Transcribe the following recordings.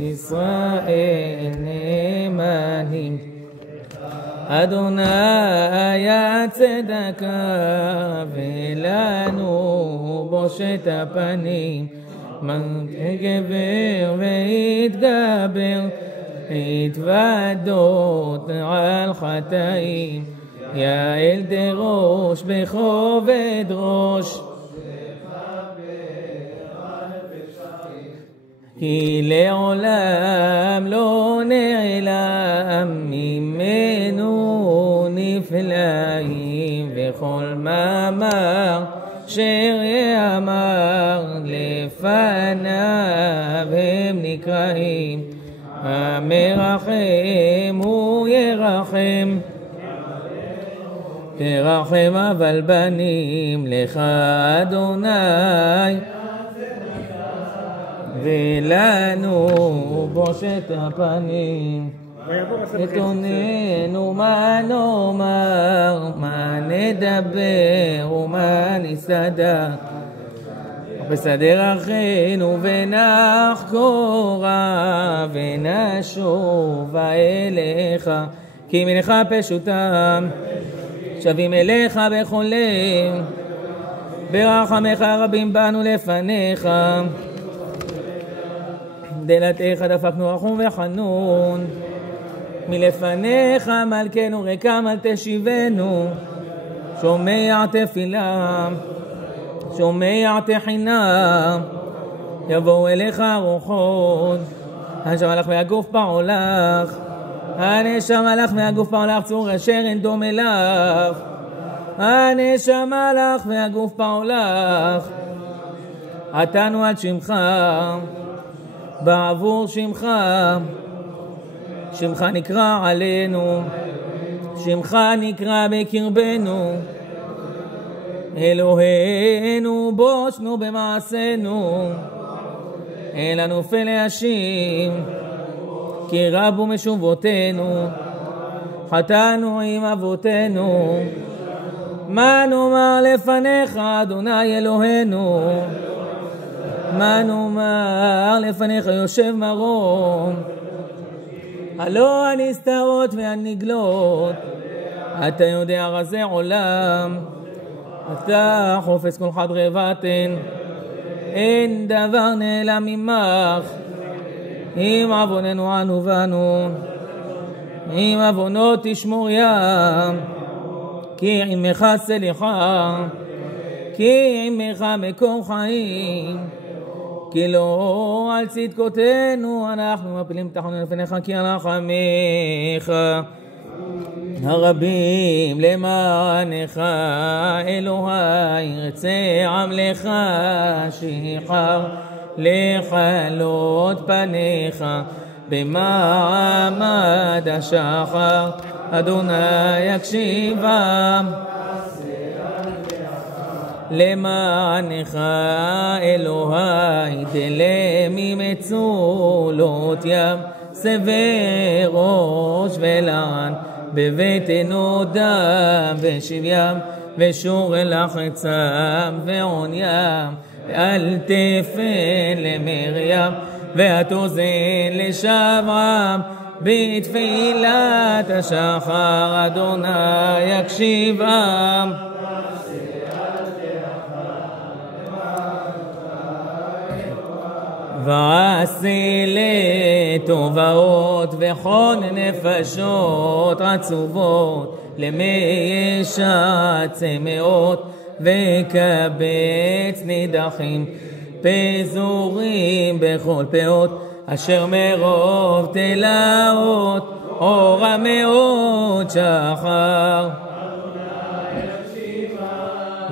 ישראל נאמנים, אדוני היה צדקה ולנו בושת הפנים, גבר והתגבר התוודות על חטאים, יעל דרוש בכובד ראש, כי לעולם לא נעלם ממנו נפלאים, וכל מאמר שיאמר לפניו הם נקראים, המרחם הוא ירחם, תרחם אבל בנים לך אדוני, ולנו בושת הפנים. ותוננו מה נאמר, מה נדבר ומה נסתדר, בסדר אחינו ונחקורה ונשובה אליך, כי מלך פשוטם שבים אליך בכל לב, ברחמך רבים באנו לפניך, דלתך דפקנו רחום וחנון, מלפניך מלכנו ריקם אל תשיבנו, שומע תפילה שומע תחינה, יבואו אליך רוחות, הנשמה לך מהגוף פעולך, הנשמה לך מהגוף פעולך, צור אשר אין דומה לך, הנשמה לך מהגוף פעולך, עתנו על שמך בעבור שמך, שמך נקרא עלינו, שמך נקרא בקרבנו, אלוהינו בושנו במעשינו, אין לנו פה להשיב, כי רבו משובותינו, חטאנו עם אבותינו, מה נאמר לפניך אדוני אלוהינו, מה נאמר לפניך יושב מרום, הלא הנסתרות והנגלות, אתה יודע רזי עולם, אתה חופץ כל חדרי בטן, אין דבר נעלם ממך, אם עווננו אנו בנו, אם עוונות תשמור ים, כי עמך סליחה, כי עמך מקור חיים, כי לא על צדקותינו אנחנו מפילים תחתנו לפניך, כי על רחמיך הרבים למענך אלוהי, רצה עמלך שיחר לחלות פניך במעמד השחר, אדוני יקשיבם למענך אלוהי, דלמי מצולות ים סבר ראש ולען, בביתנו דם ושבים, ושור אל החצם ועוניים, ואל תפן למרים, והתוזן לשברם, בתפילת השחר אדוני יקשיבם. ועשי לטובעות וכל נפשות עצובות, למי ישע צמאות וקבץ נידחים, פזורים בכל פאות, אשר מרוב תלאות אורה מאוד שחר.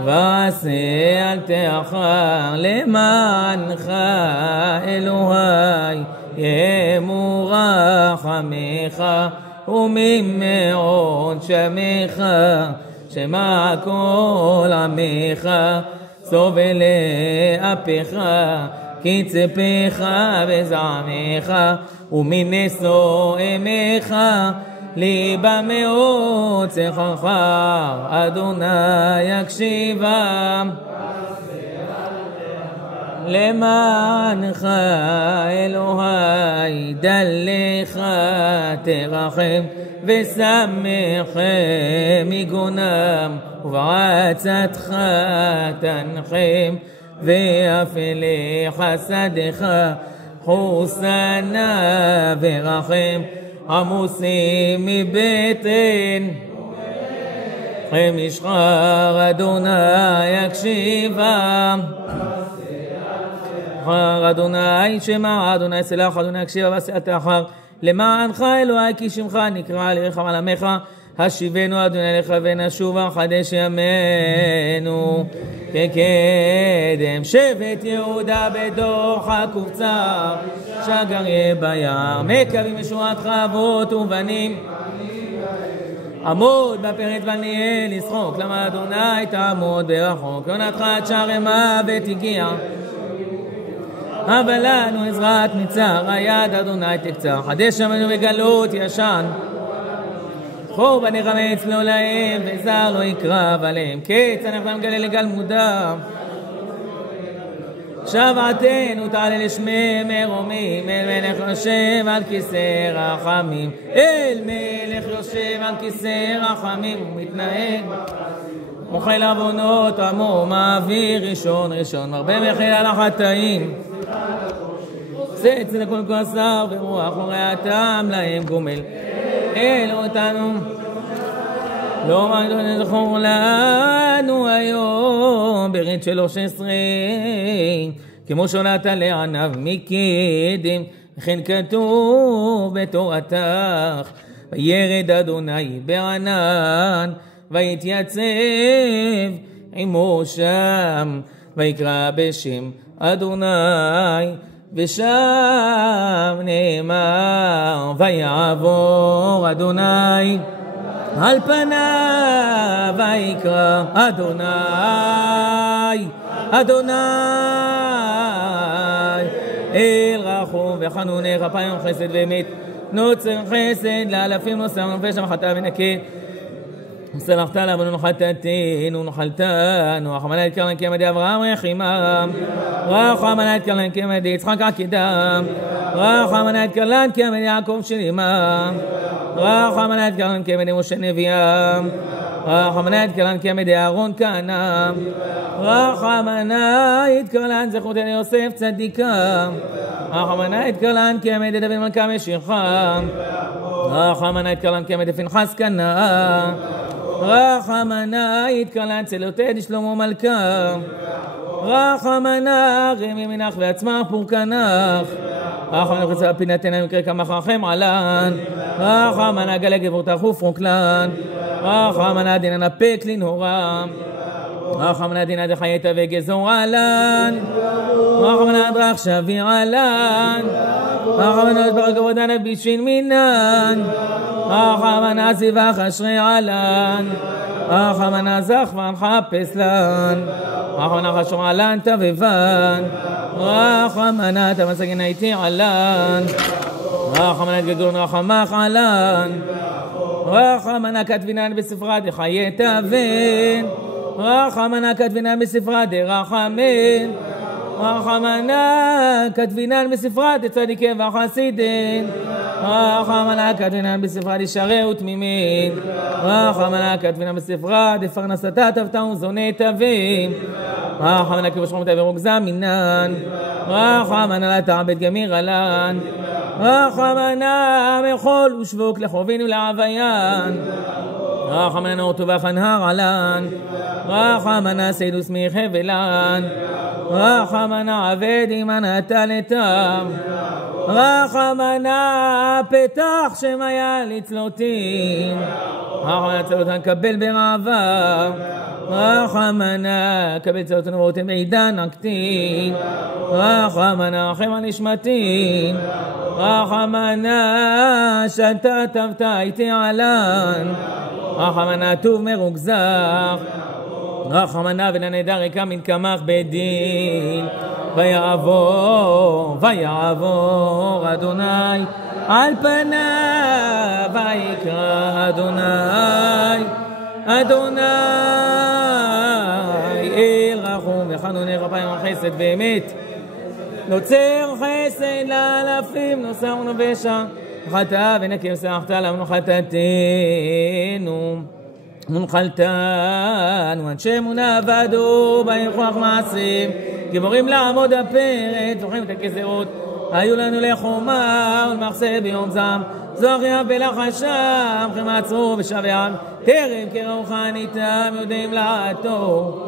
ועשה אל תאחר למענך אלוהי, יאמרו רחמך וממאוד שמך, שמע כל עמך סובל לאפיך, כי צפיך וזעמך ומנשוא אמך, ליבה מאוד צחך אדוני יקשיבם. למענך אלוהי דליך תרחם ושמחם מגונם ובעצתך תנחם ואף לחסדך חוסנה ורחם עמוסים מבטן משחר אדוני יקשיבה אחר אדוני שמע אדוני סלח אדוני יקשיבה ועשית אחר למענך אלוהי כי שמך נקרא לרחם על עמך השיבנו אדוני לך ונשובה חדש ימינו כקדם שבט יהודה בדוחק ובצר שגר יהיה ביער מקווים משורתך אבות ובנים עמוד בפרץ ונהיה לשחוק למה אדוני תעמוד ברחוק יונתך עד שערי מוות הגיע אבל לנו עזרת מצר היד אדוני תקצר חדש ימינו בגלות ישן חור בניך מעץ לא להם וזר לא יקרב עליהם קץ אנחנו נגלה לגל מודע שבעתנו תעלה לשמי מרומים אל מלך יושב על כיסא רחמים אל מלך יושב על כיסא רחמים ומתנהג מוכל עוונות עמו מעביר ראשון ראשון מרבה מחיל על החטאים צץ לכל כסר ורוח ורעתם להם גומל אלו אותנו לא מגדול זכור לנו היום ברית 13 כמו שולת לענב מקדם וכן כתוב בתורתך וירד אדוני בענן ויתייצב עמו שם ויקרא בשם אדוני ושם נאמר ויעבור אדוני על פניו ויקרא אדוני אדוני אל רחום וחנון כפיים חסד ואמת נוצר חסד לאלפים נוסע ונופש המחתה ונקה וסלחת לנו נחתתנו נחלתנו רחמנא יתקרן כמדי אברהם רחימם רחמנא יתקרן כמדי יצחק עקידם רחמנא יתקרן כמדי יעקב שלימם רחמנא יתקרן כמדי משה נביאם רחמנא יתקרן כמדי אהרון כהנם רחמנא יתקרן זכות אל יוסף צדיקם רחמנא יתקרן כמדי דוד מלכה משיחם רחמנא יתקרן כמדי פנחס כנען רחמנא יתקרן צלותי שלמה מלכה רחמנא רמי מנח ועצמה פורקנך רחמנא חצה פינתנה מקרה כמה חכם עלן רחמנא גלה גבורתך ופרוקלן רחמנא דיננה פק לנהורם רחמנא דינא דחייתא וגזור עלן רחמנא דרך שביר עלן רחמנא דברך כבודנה בישין מינן רחמנא זיבך אשרי עלן רחמנא זכוון חפש לן רחמנא חשור עלן תבבן רחמנא תמסגן איתי עלן רחמנא גגון רחמך עלן רחמנא כתבינן בספרה דחיי תבן רחמנא כתבינן בספרה דרחמן רחמנא כתבינן בספרה דצדיקי וחסידן רחמנא כתבינן בספרה דשרי ותמימין רחמנא כתבינן בספרה דפרנסתה תבתה וזוני תבים רחמנא כבשכום תבי רוגזה מינן רחמנא לתעבד גמיר עלן רחמנא מחול ושבוק לחובין ולעביין רחמנא נור טובח הנהר עלן רחמנא סייד וסמיך הבלן רחמנא עבד עמנה תלתם רחמנא פתח שמיה לצלותים רחמנא צלותן קבל ברעבה רחמנא קבל צלותן ורותם בעידן נקטין רחמנא רחם על נשמתין רחמנא שלתה תבתה איתי עלן רחמנא טוב מרוגזך רחמנא וננדר ריקה מן קמח בדין ויעבור אדוני על פניו ויקרא אדוני אדוני אל רחום וחנון רפיים חסד ואמת נוצר חסד לאלפים, נוסר ונבשה, חטא ונקי וסלחת לנו חטאתנו, ונחלתנו, אנשי אמונה עבדו בהם כוח מעשים, גיבורים לעמוד הפרץ, זוכרים את הכזרות, היו לנו לחומה ולמחסה ביום זעם, זו אחריו בלחשם, לכם עצרו ושבעם, טרם קראו חניתם יודעים לעתו.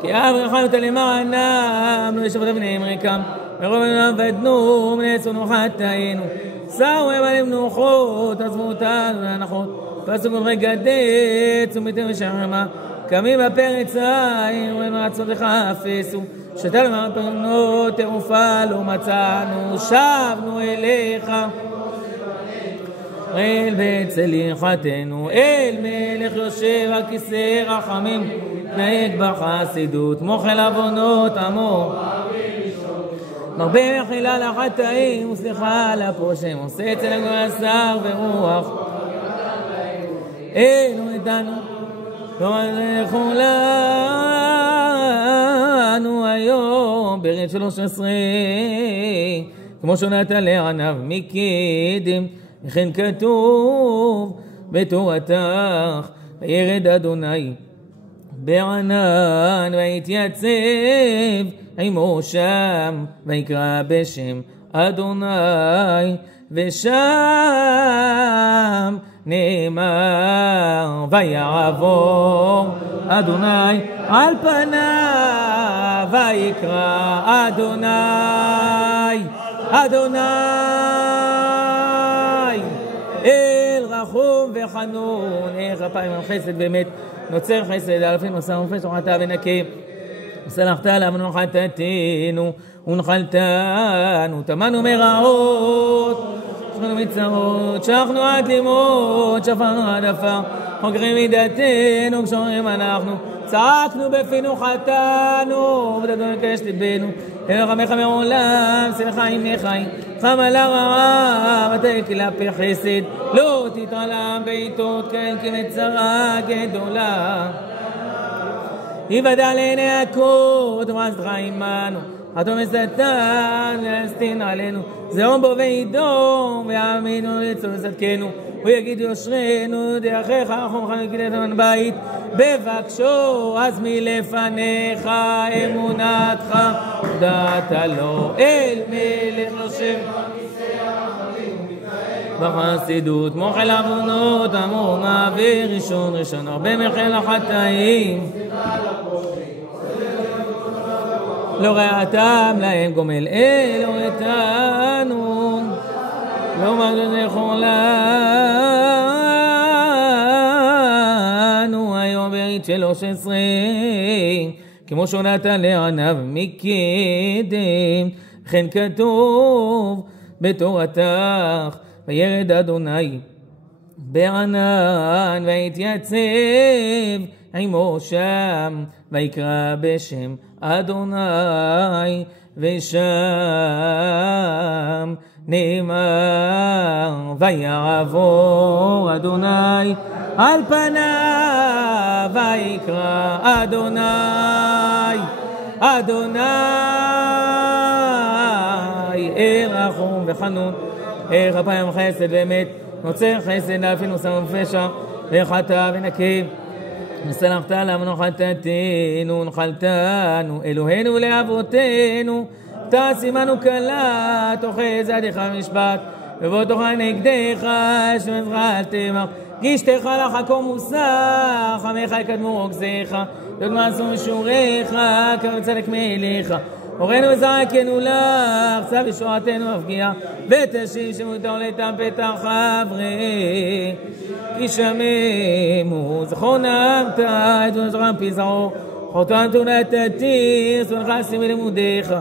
כי אב רחמת למענם, לא ישבות אבניהם ריקם, ורובנו עבדנו, מנסונו חטאינו, סעו הם עליהם נוחות, עזבו אותנו להנחות, פסו כל רגע דץ, ומיתנו ושחרמה, קמים בפרץ העיר, ונרצות לך אפסו, שתל מהפרנות, תרופה לא מצאנו, שבנו אליך, אל בית צליחתנו, אל מלך יושב על כיסא רחמים, נהג בחסידות, מוחל עוונות עמו, מרבה מחילה לחטאים וסליחה לפושעים, עושה אצל הגרסר ורוח, אלו איתנו, לא לכולנו היום ברית 13, כמו שונאת לענב מקדם, וכן כתוב בתורתך, וירד אדוני בענן ויתייצב עמו שם, ויקרא בשם אדוני, ושם נאמר ויעבור אדוני על פניו, ויקרא אדוני אדוני אל רחום וחנון, איך הפעמים על חסד באמת, נוצר חסד אלפים מסר ופשע חטא ונקי, וסלחת לנו חטאתנו ונחלתנו, טמנו מרעות, שכנו מצרות, שכנו עד לימוד, שפרנו עד עפר, חוקרים מידתנו, כשומרים אנחנו, צעקנו בפינו חטאנו, ודדנו לקש ליבנו, אל רחמך מעולם, סלחה עם נחיים, חמה לרעה, מתי כלפי חסד, לא תתעלם בעיתות כאל כמצרה גדולה. יוודע לעיני הכות, ועזתך עמנו, חתום השטן להסתין עלינו, זרום בו וידום, ויאמינו לצור צדקנו, ויגיד יושרנו, דרכיך חומך נקדת מן בית, בבקשו אז מלפניך אמונתך, הודעת לו אל מלך יושב בחסידות, מוחל עוונות עמו, מעביר ראשון ראשון, הרבה מחל החטאים, לא ראתם להם גומל אלו איתנו, לא מגד לכולנו, היום ברית 13, כמו שונאת לענב מקדם, וכן כתוב בתורתך, וירד אדוני בענן ויתייצב עמו שם, ויקרא בשם אדוני, ושם נאמר ויעבור אדוני על פניו, ויקרא אדוני אדוני רחום וחנון, הפעם חסד באמת, נוצר חסד לאלפים מסר ופשע, וחטא ונקי, וסלחת לנו חטאתנו ונחלתנו, אלוהינו לאבותינו, תעש עמנו קלה, תאחז ידך משפט, ובוא תאכל נגדך, שמך אל תמח, גישתך לחכו מוסר, חמך יקדמו רוגזיך, יגמסו משוריך, כבוד צדק מאליך, הורינו וזעקנו לך, צו ישועתנו הפגיעה, ותשיב שמותו לתם פתח חברי, כי שממו זכרונם תת ונשרם פיזרו, חותן תונתתי, סונך שימי לימודיך,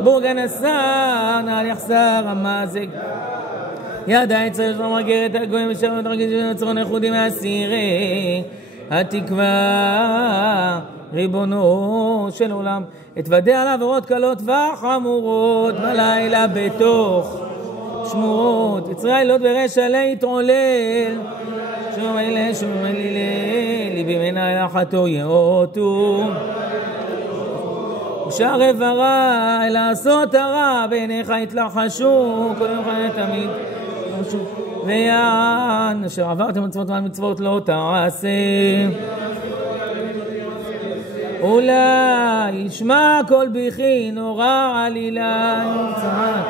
בורגן השר, נעל יחסר המזג, ידע צריך למגר את הגויים ושם ותרגיש ונוצרון איחודי מהסירי, התקווה ריבונו של עולם, התוודע על עבירות קלות וחמורות בלילה בתוך שמורות, יצריילות ברשע להתעולל, שום אלה שום אלילה, ליבי מנה יחתו יאותו, שער איבריי לעשות הרע בעיניך התלחשו כל יום חיי תמיד ויען אשר עברתם מצוות ועל מצוות לא תעשה אולי ישמע כל בכי נורא עלילה יצעק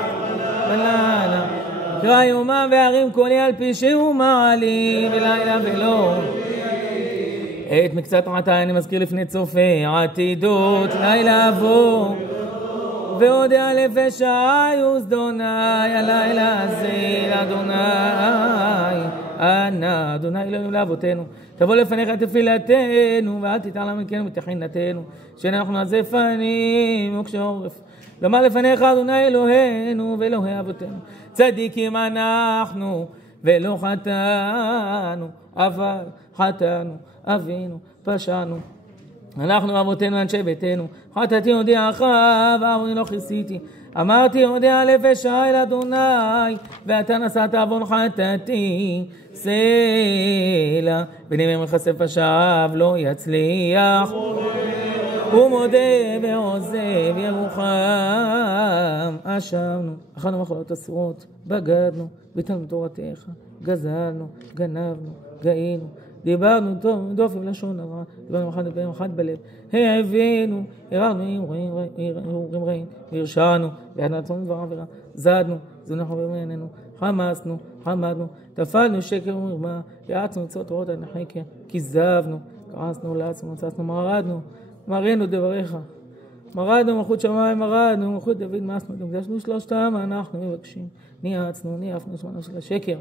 בלילה קרא יומם והרים קולי על פשעי ומעלי ולילה ולא את מקצת רעתה אני מזכיר לפני צופה עתידות לילה אבוא והודע לפשעי וזדוני הלילה הזה לאדוני אנא אדוני אלוהינו לאבותינו תבוא לפניך תפילתנו ואל תתעלם מכנו מתחינתנו שאנחנו נעשה פנים וכשעורף לומר לפניך אדוני אלוהינו ואלוהי אבותינו צדיקים אנחנו ולא חטאנו אבל חטאנו אבינו פשענו אנחנו אבותינו אנשי ביתנו חטאתי הודיעך ועווני לא כיסיתי אמרתי הודיע לפשעי לאדוני ואתה נשאת עוון חטאתי סלע בני ממכסף פשעיו לא יצליח ומודה ועוזב ירוחם אשמנו אכלנו מחלות אסורות בגדנו ביטלנו תורתך גזלנו גנבנו גאינו דיברנו טוב דופי ולשון הרע דיברנו אחד בלב העבינו הררנו אירועים רעים הרשענו ביד רצון דבר עבירה זדנו זונו חברים מעינינו חמסנו חמדנו תפלנו שקר ומרמה יעצנו מצוות תורות עד נחקר כיזבנו כעסנו לעצנו מצצנו מרדנו מראנו דבריך מרדנו מלכות שמיים מרדנו מלכות דוד מאסנו הקדשנו שלושתם אנחנו מבקשים ניאצנו ניאפנו שמנו של השקר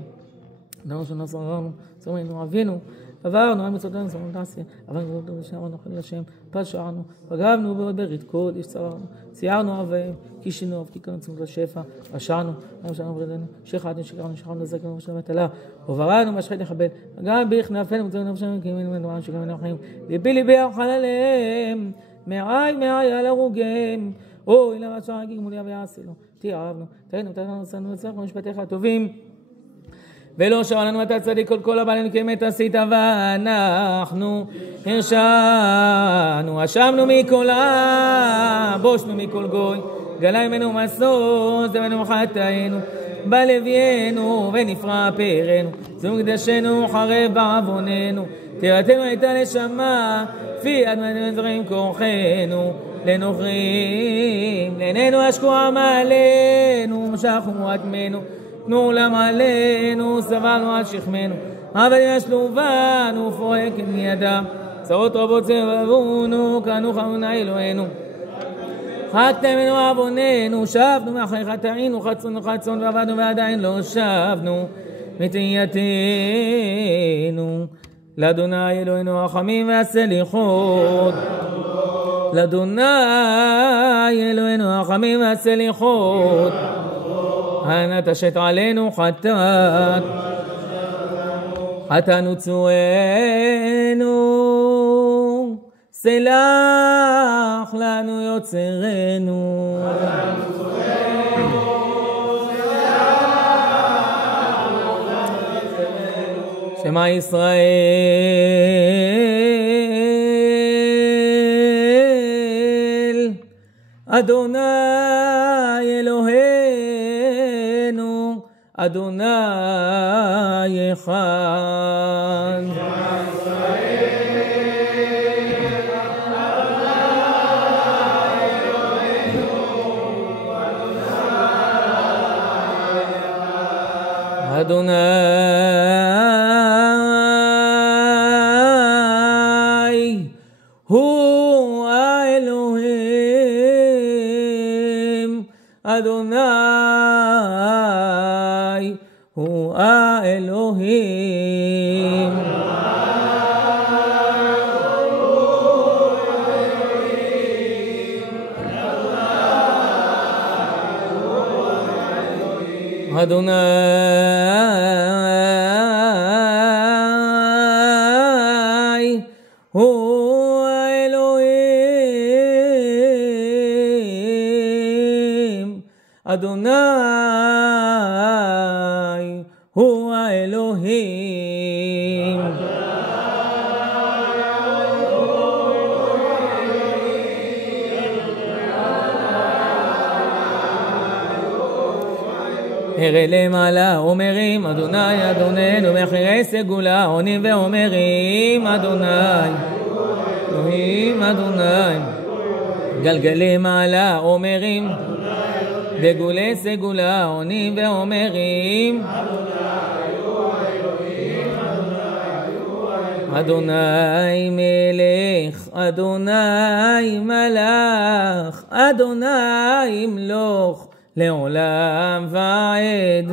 דנו שנסררנו שרמנו אבינו עברנו על מצוותינו שרמנו תעשי עברנו ושערנו נאכל לשם פשענו פגענו בעוד ברית קודש צררנו ציירנו אביהם קישינו אב קיקנו צמות לשפע רשענו רשענו בלדנו שחטנו שקרנו שכרנו לזקנו ושלם מטלה וברנו משחית לכבד גם בכנפינו מצוותינו נפשנו קימנו ונדברנו שקימנו חיים ליבי אוכל עליהם מעי על הרוגיהם אוי לרשע הגיג מוליה ויעשי לו תיעבנו תהיינו תהיינו נשאנו וצריך משפטיך הטובים ולא שרה לנו אתה צדיק כל הבעלים כאמת עשית ואנחנו הרשענו אשמנו מכל בושנו מכל גוי גלה ממנו מסוס דמנו חטאינו בלווינו ונפרע פרנו זו מקדשנו חרב בעווננו תירתנו הייתה לשמה פי עד מדברים כוחנו לנוכרים לעינינו השקוע עמלנו משך ומועטמנו תנו להם עלינו סבלנו על שכמנו אבל ישנו בנו פורקת מידם צרות רבות סבבונו כנו חמונה אלוהינו חטאנו עווננו שבנו מאחרי חטאינו חצון ועבדנו ועדיין לא שבנו מתהייתנו לאדוני אלוהינו הרחמים והסליחות לאדוני אלוהינו הרחמים והסליחות אנא תשת עלינו חטאנו צוענו סלח לנו יוצרנו שמע ישראל אדוני אלוהינו אדוני אחד אדוני הוא האלוהים אדוני הוא האלוהים אדוני הוא האלוהים אדוני הוא האלוהים ארד למעלה אומרים אדוני אדוננו מחירי סגולה עונים ואומרים אדוני אלוהים אדוני גלגלי מעלה אומרים דגולי סגולה עונים ואומרים אדוני מלך אדוני מלך אדוני ימלוך לעולם ועד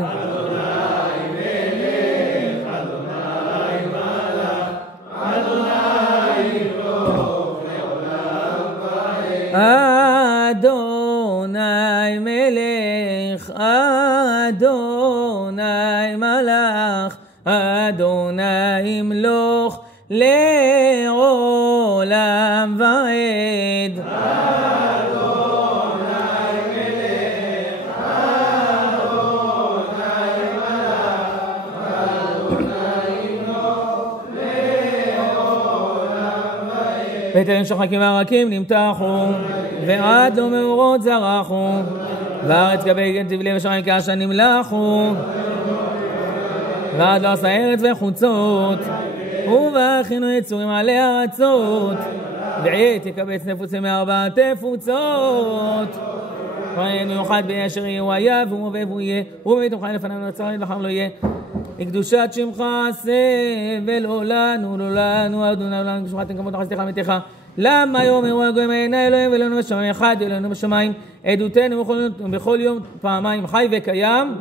אדוני מלך אדוני מלך אדוני ימלוך לעולם ועד אדוני מלך אדוני מלך אדוני ימלוך לעולם ועד ותלם שחקים והרקים נמתחו ועד לא מאורות זרחו וארץ גבי תבלי ושרים כעשן נמלחו ועד לא עשה ארץ וחוצות ובאחינו יצורים עלי ארצות ועיית יקבץ נפוצים מארבע תפוצות ראינו יוחד בישר יהיה הוא היה והוא הווה והוא יהיה ובית ומחי לפנינו נצר לחם לא יהיה לקדושת שמך עשה ולא לנו לא לנו אדוני לנו בשמך תן כמות חסדך מתך למה יום אירוע הגויים העיני אלוהים ולנו בשמיים אחד אלוהינו בשמיים עדותנו בכל יום פעמיים חי וקיים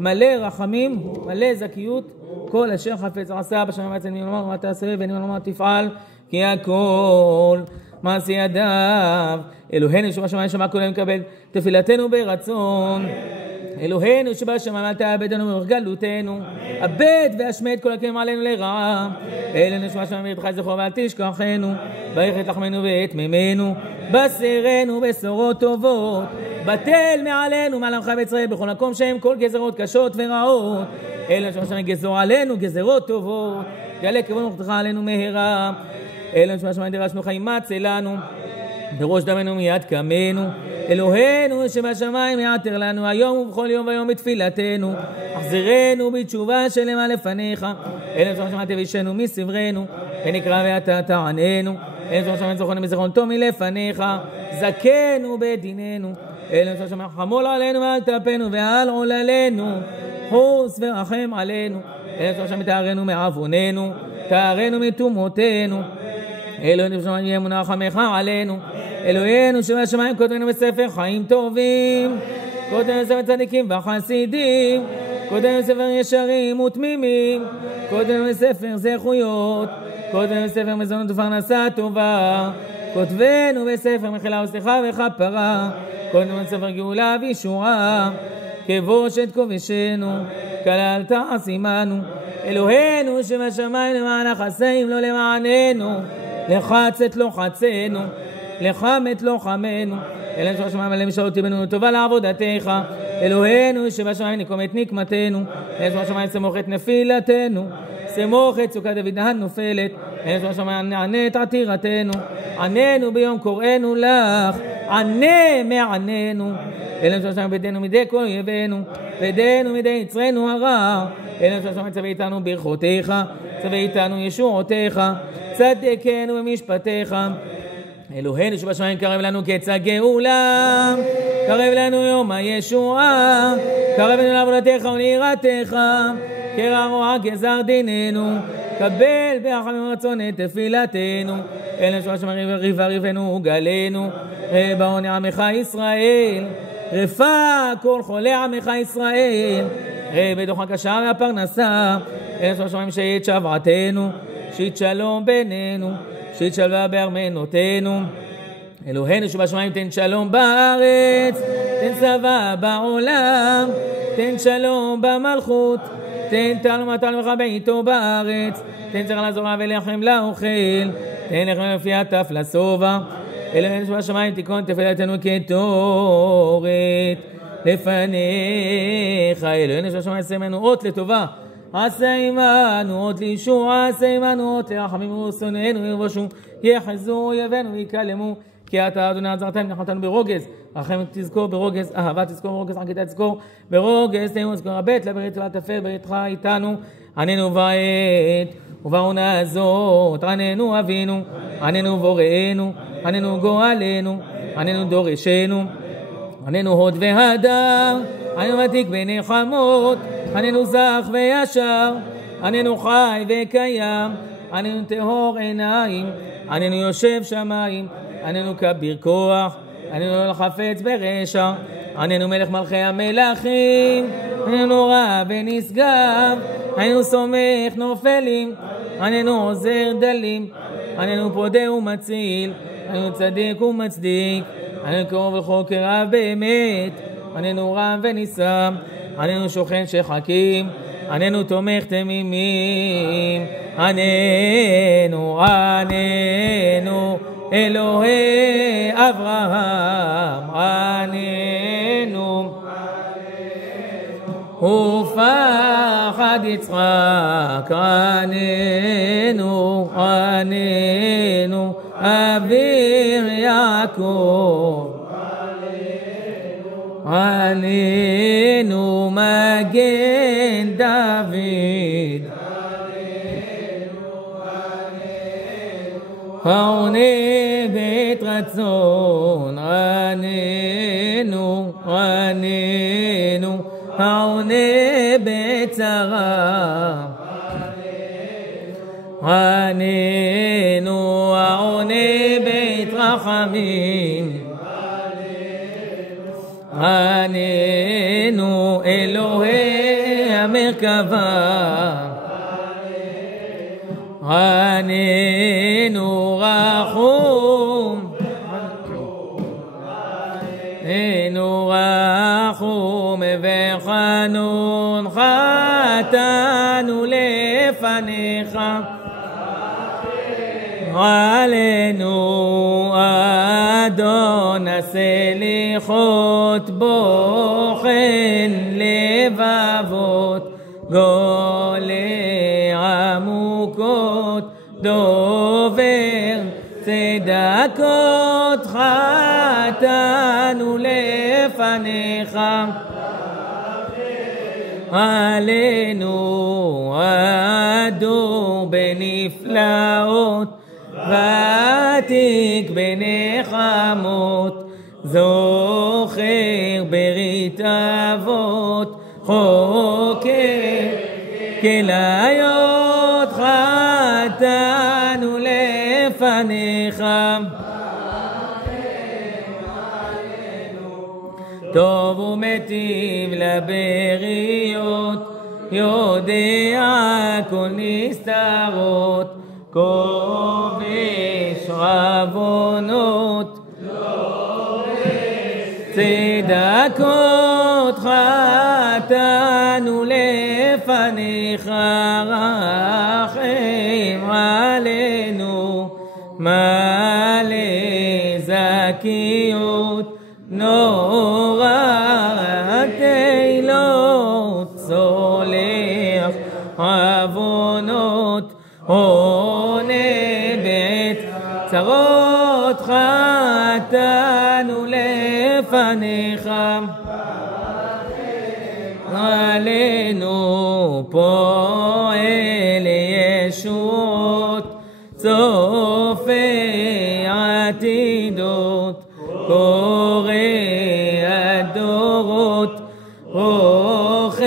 מלא רחמים מלא זכיות כל אשר חפץ עשה בשמיים אצל מי לומר מה תעשה ואני לומר תפעל כי הכל מעשי ידיו אלוהינו שבשמיים שמע כולם מקבל תפילתנו ברצון אלוהינו שבשמיים אל תאבדנו מאורך גלותנו אבד והשמד כל הקיים עלינו לרעה אלוהינו שבשמיים ירדך זכור ואל תשכחנו ברך את לחמנו ואת מימינו בשרנו בשורות טובות בטל מעלינו מעל עמך בישראל בכל מקום שהם כל גזרות קשות ורעות אלוהינו שבשמיים גזור עלינו גזרות טובות יעלה כבוד מלכותך עלינו מהרה אלוהינו שבשמיים דרשנו חיים מצא לנו בראש דמנו מיד קמנו אלוהינו שבשמיים יעתר לנו היום ובכל יום ויום בתפילתנו החזירנו בתשובה שלמה לפניך אלוהינו שבשמיים תבישנו מסברנו ונקרא ואתה תעננו אלוהינו שבשמיים זכרנו מזיכרון טוב מלפניך זכנו בדיננו אלוהינו שבשמיים חמול עלינו ועל טפנו ועל עוללינו חוס ורחם עלינו אלוהינו שבשמיים תארנו מעווננו תארנו מתומותינו אלוהינו שבשמיים יהיה מונח עמך עלינו אלוהינו שבשמיים כותבנו בספר חיים טובים כותבנו בספר צדיקים וחסידים כותבנו בספר ישרים ותמימים כותבנו בספר זכויות כותבנו בספר מזונות ופרנסה טובה כותבנו בספר מחילה וסליחה וכפרה כותבנו בספר גאולה וישועה כבושת כובשנו כללת עשימנו אלוהינו שבשמיים למען החסאים לא למעננו לחצת לא חצנו לחמת לא חמנו אלוהינו שבשמיים מלא משאלות תיבנו טובה לעבודתך אלוהינו שבשמיים נקום את נקמתנו אלוהינו שבשמיים סמוך את נפילתנו סמוך את סוכת דוד הנופלת אלוהינו שבשמיים נענה את עתירתנו עננו ביום קוראנו לך ענה מעננו אלוהינו שבשמיים בדנו מדי כל אויבינו בדנו מדי יצרנו הרע אלוהינו שבשמיים צווה איתנו ברכותיך צווה איתנו ישועותיך צדקנו במשפטיך אלוהינו שבשמיים קרב לנו קץ הגאולה קרב לנו יום הישועה קרב לנו לעבודתך וליראתך קרע רוע גזר דיננו קבל ברחמים ורצון את תפילתנו אלוהינו שבשמיים ריבנו וגלנו בעוני עמך ישראל רפא כל חולי עמך ישראל בדוח הקשה והפרנסה אלוהינו שבשמיים שית שבעתנו שית שלום בינינו שית שלווה בארמנותינו אלוהינו שבשמיים תן שלום בארץ תן צבא בעולם תן שלום במלכות תן תעלום תעלומך בעיתו בארץ תן צריך לזורע ולחם לאוכל תן לחם לפי הטף לשובע אלוהינו שבשמיים תיקון תפילתנו כתורת לפניך אלוהינו שבשמיים שמנו אות לטובה עשה עמנו אות לישוע עשה עמנו אות לרחמים ושונאינו ירבשו יחזו אויבינו ויקלמו כי אתה אדוני עזרתנו נחלתנו ברוגז רחם תזכור ברוגז אהבה, תזכור ברוגז חגיתה, תזכור ברוגז תאמון, תזכור הבית לברית ולתפל בריתך איתנו, עננו בעת ובעונה הזאת, עננו אבינו, עננו בוראנו, עננו גואלנו, עננו דורשנו, עננו הוד והדר, עננו ותיק בנחמות, עננו זך וישר, עננו חי וקיים, עננו טהור עיניים, עננו יושב שמיים, עננו כביר כוח, עננו לא חפץ ברשע, עננו מלך מלכי המלכים, עננו רע ונשגב, עננו סומך נופלים, עננו עוזר דלים, עננו פודה ומציל, עננו צדיק ומצדיק, עננו קרוב וחוקר רב באמת, עננו רם ונישא, עננו שוכן שחקים, עננו תומך תמימים, עננו אלוהי אברהם, עננו ופחד יצחק, עננו אביר יעקב, עננו מגן דוד, העונה בית רצון, עננו העונה בצרה, עננו העונה בית רחמים, עננו אלוהי המרכבה, עננו רחום, עננו רחום וחנון, חטאנו לפניך, עלינו אדון הסליחות, בוחן לבבות, גולי עמוקות, דובר צדקות, חטאנו לפניך, עלינו אדור בנפלאות, ותיק בנחמות, זוכר ברית אבות, חוקר כליות, חטאנו לפניך, טוב ומטיב לבריות, יודע כל נסתרות, כובש עוונות, צדקות, חטאנו לפניך, רחם עלינו, מלא זכיות, נורא תהילות, סולח עוונות, עונה בעת צרות, חטאנו לפניך, עלינו פועל ישועות, צופה עתידות, קורא הדורות, רוכב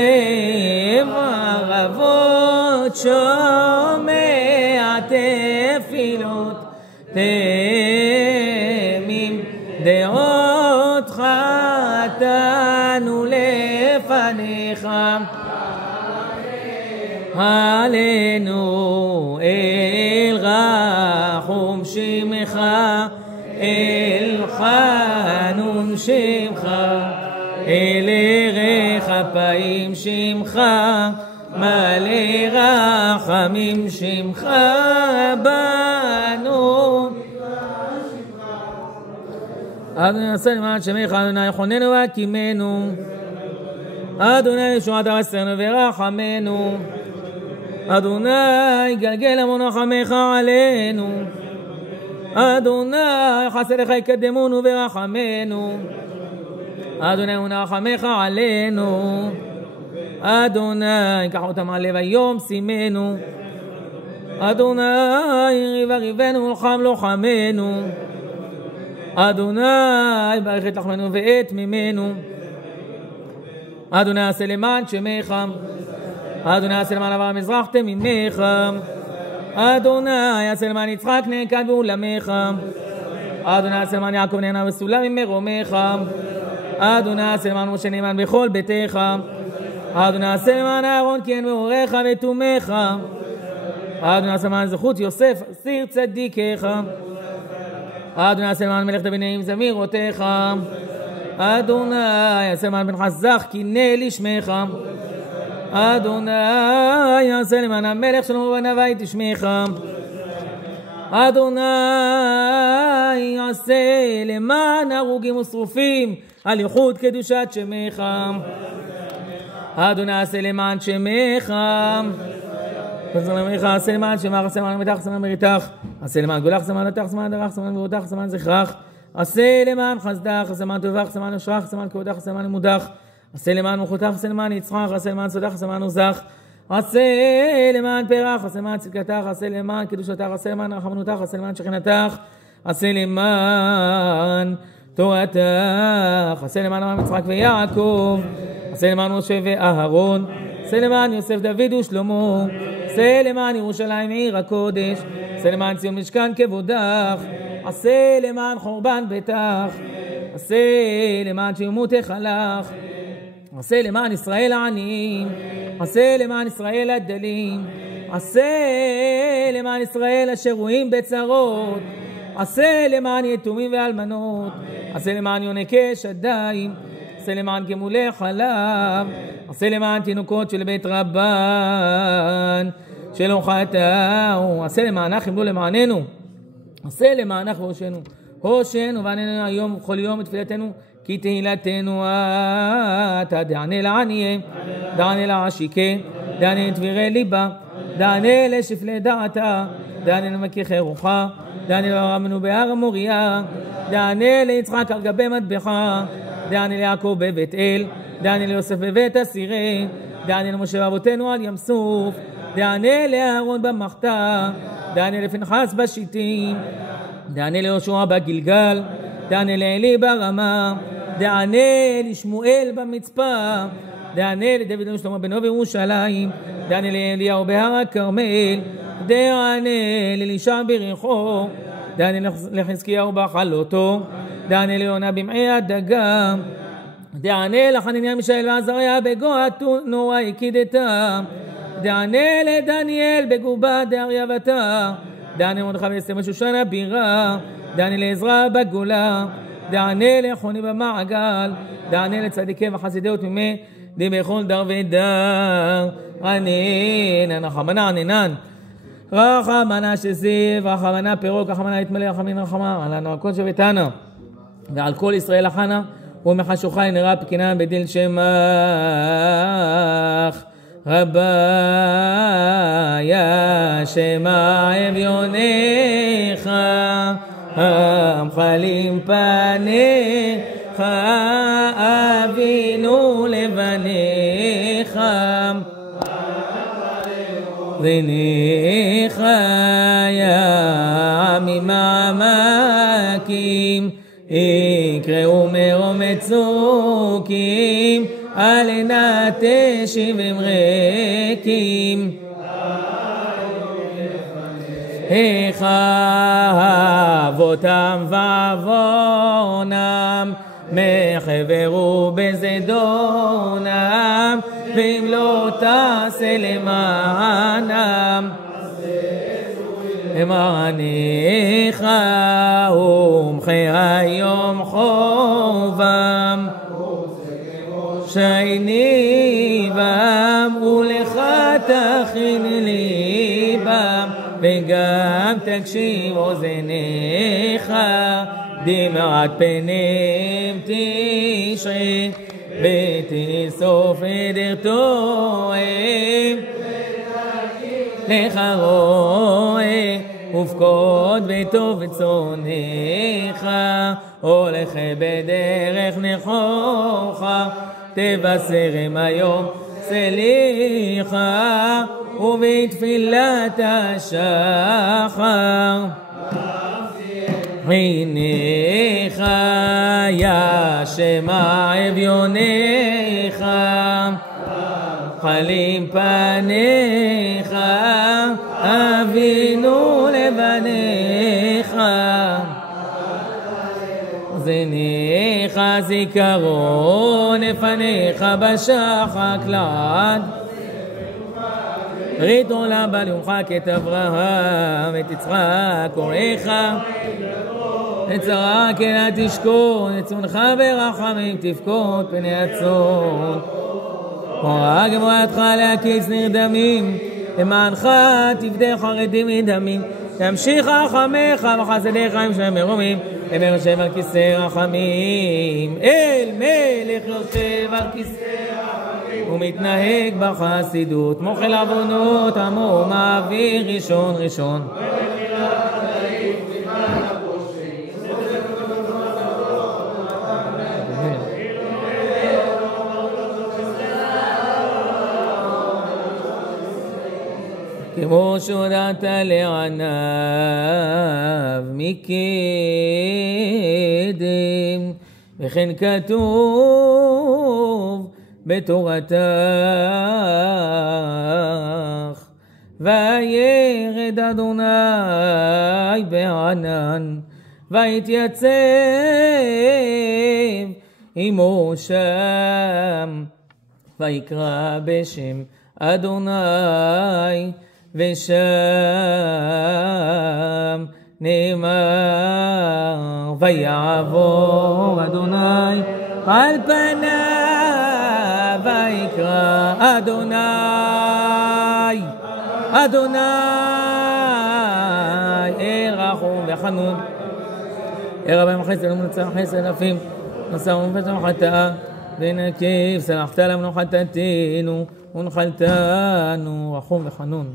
ערבות, שומע תפילות, תמים דעות, חטאנו לפניך, עלינו אל רחום שמך, אל חנון שמך, אל ערך אפיים שמך, מלא רחמים שמך, בנו אדוני עשה למען שמך, אדוני חוננו והקימנו, אדוני ישועת עשנו ורחמנו, אדוני גלגל המון רחמך עלינו, אדוני חסדיך יקדמונו ורחמנו, אדוני ונחמך עלינו, אדוני קח אותם על לב היום שימנו, אדוני ריב ריבנו ולחם לוחמנו, אדוני ברך את לחמנו ואת ממנו, אדוני עשה למען שמך, אדוני עשה למען אברהם הזרחתם ממך, אדוני עשה למען יצחק נעקד באולמך, אדוני עשה למען יעקב נהנה וסולם ממרומך, אדוני עשה למען משה נאמן בכל ביתך, אדוני עשה למען אהרון כי אין מאורך ותומך, אדוני עשה למען זכות יוסף סיר צדיקך, אדוני עשה למען מלך דוד נעים זמירותיך, אדוני עשה למען בן חזך קינא לשמך, אדוני עשה למען המלך שלמה ובניו תשמך, אדוני עשה למען הרוגים ושרופים על ייחוד קדושת שמך, אדוני עשה למען שמך, עשה למען שמך, עשה למען מתך, עשה למען מריתך, עשה למען גולך, עשה למען לתך, עשה למען דרך, עשה למען גבורתך, עשה למען זכרך, עשה למען חסדך, עשה למען טובך, עשה למען אושרך, עשה למען כבודך, עשה למען לימודך, עשה למען מלכותך, עשה למען יצחך, עשה למען סודך, עשה למען עוזך, עשה למען פרח, עשה למען צדקתך, עשה למען קדושתך, עשה למען רחמנותך, עשה למען שכינתך, עשה למען תורתך, עשה למען אברהם יצחק ויעקב, עשה למען משה ואהרון, עשה למען יוסף דוד ושלמה, עשה למען ירושלים עיר הקודש, עשה למען ציון משכן כבודך, עשה למען חורבן ביתך, עשה למען שימות היכלך, עשה למען ישראל העניים, עשה למען ישראל הדלים, עשה למען ישראל אשר רואים בצרות, עשה למען יתומים ואלמנות, עשה למען יונקי שדיים, עשה למען גמולי חלב, עשה למען תינוקות של בית רבן שלא חטאו, עשה למענך ימלו למעננו, עשה למענך והושענו, הושענו ועננו היום וכל יום את תפילתנו, כי תהילתנו אתה דענה לעניי, דענה לעשיקי, דענה לדבירי ליבה, דענה לשפלי דעתה, דענה למכיחי רוחה, דענה לרמנו בהר המוריה, דענה ליצחק על גבי מטבחה, דענה ליעקב בבית אל, דענה ליוסף בבית הסירי, דענה למשה ואבותינו על ים סוף, דענה לאהרון במחתה, דענה לפנחס בשיטים, דענה ליהושע בגלגל, דענה לאלי ברמה, דענה לשמואל במצפה, דענה לדוד ושלמה בנו בירושלים, דענה לאליהו בהר הכרמל, דענה לאלישע ביריחו, דענה לחזקיהו בחלותו, דענה ליונה במעי הדגה, דענה לחנניה מישאל ועזריה בגועת נורא הקידתה, דענה לדניאל בגובה דאריה דענה מרדכי ואסתר בשושן הבירה, דענה לעזרא בגולה, דענה לחוני במעגל, דענה לצדיקי וחסידי ותמימי די בכל דר ודר, ענן רחמנה עננן, רחמנה שזיו, רחמנה פירוק, רחמנה יתמלא רחמין רחמה, עלינו הכל שביתנו ועל כל ישראל החנה ומחשוכי נראה פקינה בדיל שמך, רבה יא שמע אביונך, המחלים פניך, אבינו לבניך, זניך ימים עמקים, יקראו מרום צוקים, עלינה תשיבים ריקים, אבותם ועוונם, מחברו בזדונם, ואם לא תעשה למענם, למעניך ומחי היום חובם, שייני בם ולך תכין ליבם, וגם תקשיב אוזניך, דמעת פנים תשרה, ותאסוף עדר תוהם, לך רואה ופקוד בטוב וצונך, הולך בדרך נכוחה, תבשרם היום סליחה, ובתפילת השחר עיניך ישמע אביונך, חלים פניך אבינו לבניך, זניך זיכרון לפניך בשחק לעד, ברית עולם בל יומחק את אברהם את יצחק הוריך, את שרה כן תשכון, את צונך ברחמים תפקוד פני הצאן, הוראה גבורתך להקיץ נרדמים, למענך תפדה חרדים מדמים, תמשיך רחמך וחסדיך עם שם מרומים, אמר יושב על כיסא רחמים, אל מלך יושב על כיסא רחמים, ומתנהג בחסידות, מוחל עוונות עמו מעביר ראשון ראשון, כמו שהודעת לעניו מקדם, וכן כתוב בתורתך, וירד אדוני בענן, ויתייצב עמו שם, ויקרא בשם אדוני, ושם נאמר ויעבור אדוני על פניו, ויקרא אדוני אדוני אל רחום וחנון, אל רבי חסד ומנצח חסד אלפים, נשא ונפש חטאה ונקיף, סלחת לנו חטאתנו ונחלתנו, רחום וחנון.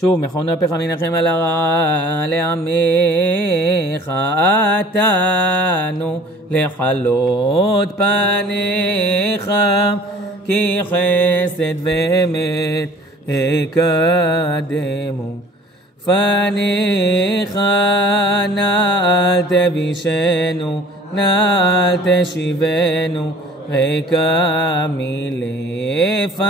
שוב, מכון הפך מנחם על הרע לעמך, עתנו לחלות פניך, כי חסד ואמת יקדמו פניך, נעל תבישנו נעל תשיבנו, ריקה מלפניך,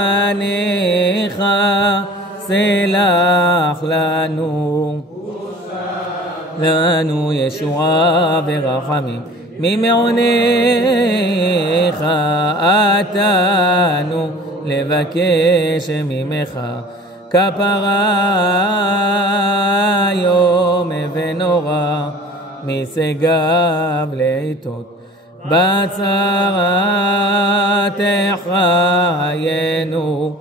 סלח לנו ישועה ורחמים ממעונך, עתנו לבקש ממך כפרה יום ונורא, משגב לעיתות בצרה תחיינו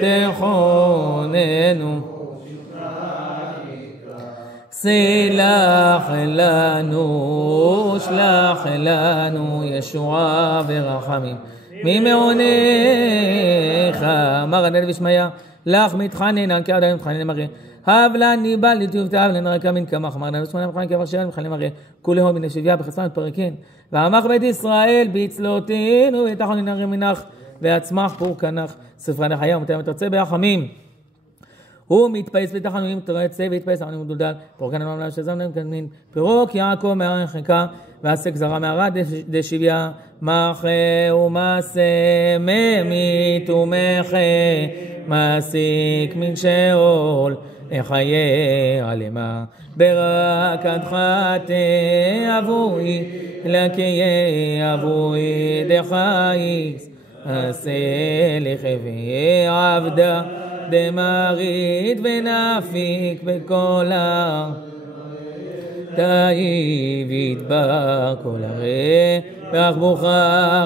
תכוננו, סלח לנו שלח לנו ישועה ורחמים ממעונך, אמר הנביא ישמעיה לך מתחנן כי עדיין מתחנן למראה, הבלני בא לטוב תאב לנרקה מן קמח, אמר הנביא ישמעיה מתחנן כבר שאלה מתחנן למראה, כולהו מן השביה בחסרן מתפרקן, ועמך בית ישראל בצלותינו ותחון לנראה מנך, ועצמך פור כנך, ספרה לחיה ומתאם ותרצה ביחמים, הוא מתפייס בתחנונים תרצה והתפייס עמנו מדולדל, פורקן הממלאה שזמנם כנמין, פירוק יעקב מהרחקה, ועסק זרה מערה דשביה, מחה ומסה ממית ומחה, מסיק מן שאול, לחיה עלמה, ברקתך תעבוי, לקיה אבוי דחייס, עשה לחבי עבדה, דמרית ונפיק בכל הר. תאי וידבר כל הרי ואחבוך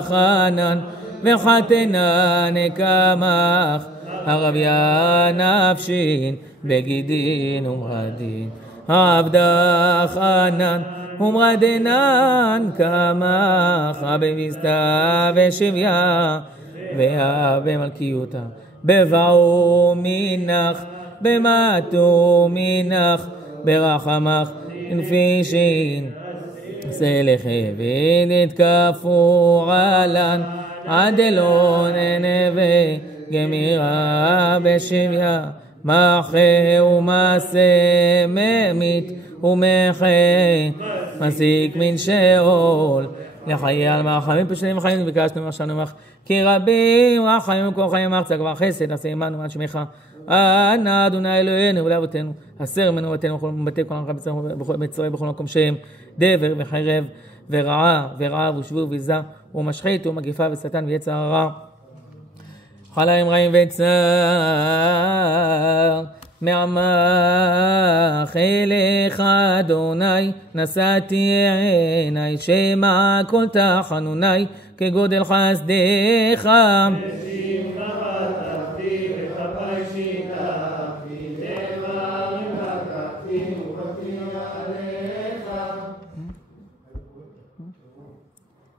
חנן וחתנה נקמך הרביה נפשין בגידין ומרדין עבדה חנן ומרדנן קמך במסתה ושביה ובמלכיותה בבעו מינך במתו מינך ברחמך נפישין סלחי ונתקפו עלן עדלון נווה גמירה בשביה מחה ומעשה ממית ומחה מסיק מן שאול לחיי על מרחמים פשעים וחיים וביקשנו מרשנו ממך כי רבים רחמים וכל חיים ארצה כבר חסד עשה עמנו מעט שמך אנא אדוני אלוהינו ולאבותינו הסר ממנו ובתינו בכל בתי כל עמך בצרי בכל מקום שהם דבר וחרב ורעה ושבור וביזה ומשחית ומגיפה ושטן ויצר הרע חלאים רעים וצער מעמך אליך אדוני נשאתי עיני שמע כל תחנוני כגודל חסדך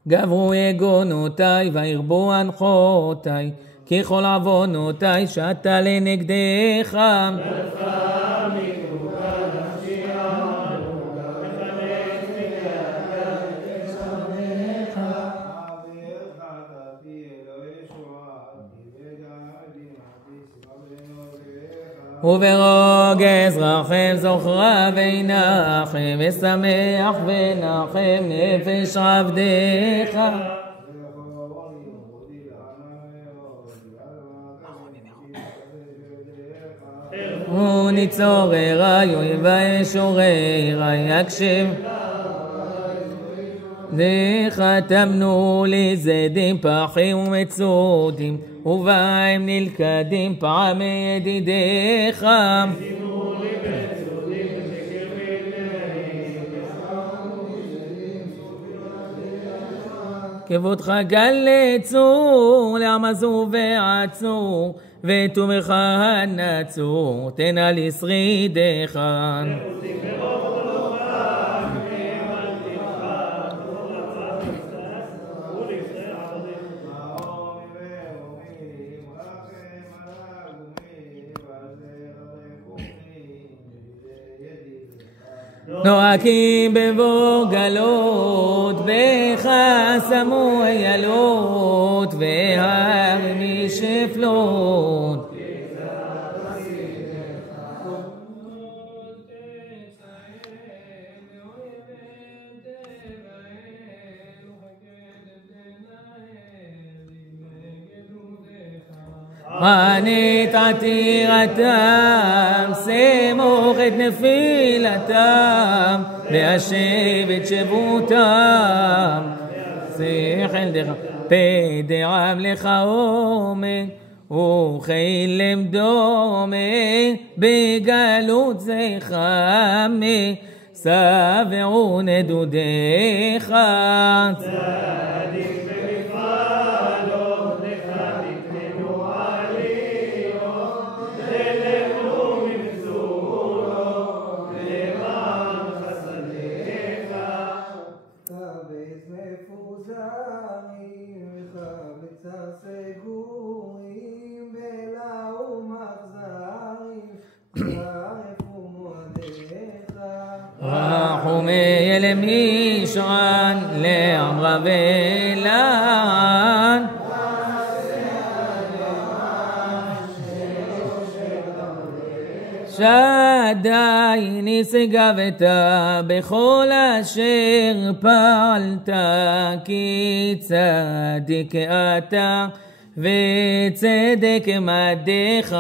גברו יגונותי וירבו הנחותי כי כל עוונותי שתה לנגדך וברוגז רחם זוכרה ונחם ושמח ונחם נפש עבדך וניצור ארי אויבי שוררי יקשיב וחתמנו לזדים פחים ומצודים ובהם נלכדים פעמי ידידיך כבודך גלצו לעמזו ועצו ותומך הנצו תנה לשרידך נועקים בבור גלות בך שמו איילות והר משפלות רנית עתירתם סמוך את נפילתם להשב את שבותם שכל דרך פדעם לך עומק וכילם דומה בגלות זכמה שבעו נדודיך רחומי אלמי שרן לעמרה ולען שדי נשגבת בכל אשר פעלת כי צדיק אתה וצדק מדך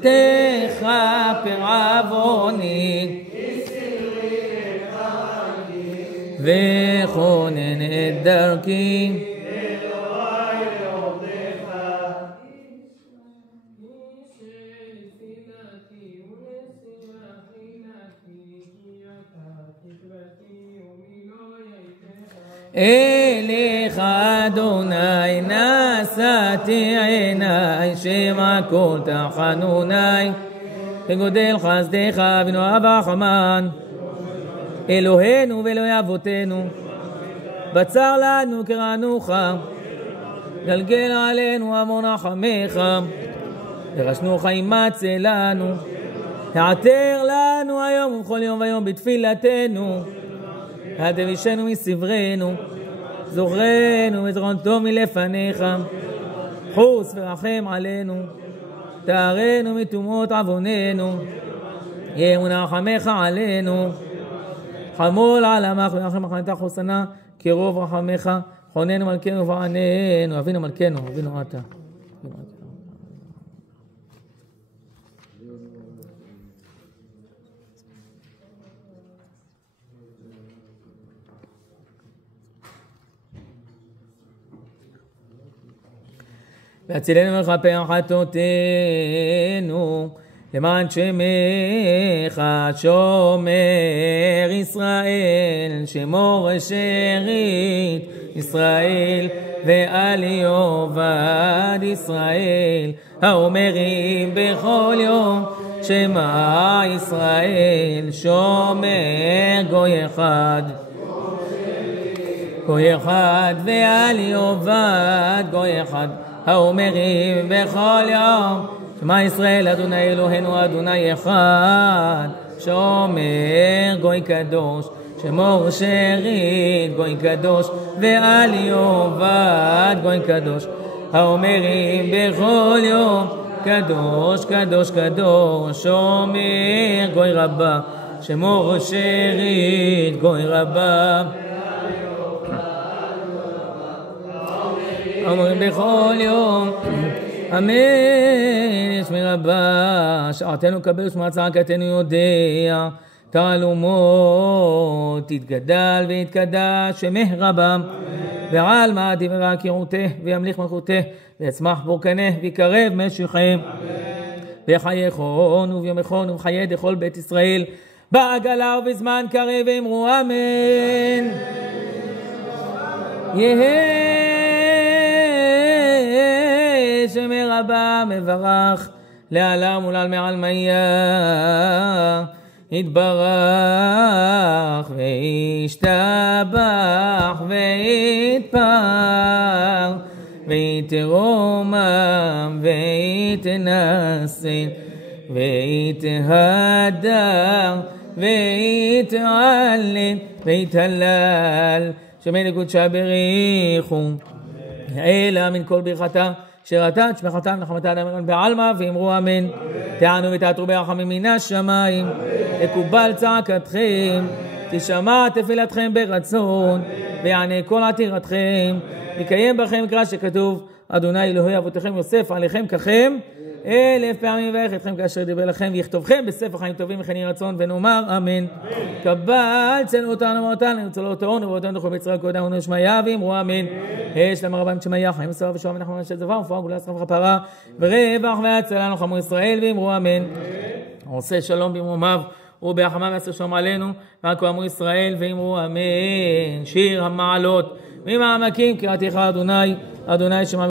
תכפר עווני וכונן את דרכי אליך אדוני נשאתי עיניי, שמע כל תחנוני, וגודל חסדך ונאהב רחמן. אלוהינו ואלוהי אבותינו, בצר לנו קראנוך, גלגל עלינו המון רחמך, ורשנוך ימצא לנו, העתר לנו היום ובכל יום ויום בתפילתנו, תבישנו מסברנו, זוכרנו וזרון טוב מלפניך, חוס ורחם עלינו, תארנו מטומאות עווננו, יהיו רחמך עלינו, חמול על עמך ורחם מחנתך חוסנה, כרוב רחמך, חוננו מלכנו ועננו, אבינו מלכנו, אבינו אתה. והצילנו מכפר חטאותינו, למען שמך שומר ישראל, שמור שארית ישראל, ואל יאבד ישראל, האומרים בכל יום שמע ישראל, שומר גוי אחד, גוי אחד, ואל יאבד גוי אחד, האומרים בכל יום שמע ישראל אדוני אלוהינו אדוני אחד, שומר גוי קדוש, שמור שארית גוי קדוש, ואל יאבד גוי קדוש, האומרים בכל יום קדוש קדוש קדוש, שומר גוי רבה, שמור שארית גוי רבה, אומרים בכל יום אמן. ישמי רבה שעתנו קבל ושמע צעקתנו יודע, תעלומות תתגדל ויתקדש שמך רבה, ועל מעדי וראקירותה וימליך מלכותה, ויצמח בורקנה ויקרב משיחם, ויחייכון וביומכון וחיי דכל בית ישראל בעגלה ובזמן קרב, ואמרו אמן. יהי שמי רבה מברך לעלם ולעל מעל מיה, יתברך וישתבח ויתפאר, ויתרומם ויתנשא ויתהדר ויתעלה ויתהלל, שמי לקודשה בריחו אלא מן כל ברכתה שירתה שמחתה ונחמתה דמרן בעלמא, ואמרו אמן. תענו ותעתרו ברחמים מן השמיים, יקובל צעקתכם, תשמע תפילתכם ברצון, ויענה כל עתירתכם, יקיים בכם קרא שכתוב אדוני אלוהי אבותיכם יוסף עליכם ככם 1000 פעמים ויך אתכם כאשר דיבר לכם, ויכתובכם בספר חיים טובים וכן יהי רצון, ונאמר אמן. קבל צלו אותנו ואותנו וצלו אותנו ואותנו דחו ביצרה קודם ונשמיה, ואמרו אמן. יש למה רבן שמיה חיים וסבב ושואב ונחמן של דבר ופרעה גאולה שכר וכפרה ורווח והצלה חמו ישראל, ואמרו אמן. עושה שלום במרומיו וברחמיו יעשה שלום עלינו ועל כל עמו ישראל, ואמרו אמן. שיר המעלות ממעמקים קראתיך אדוני, אדוני שמע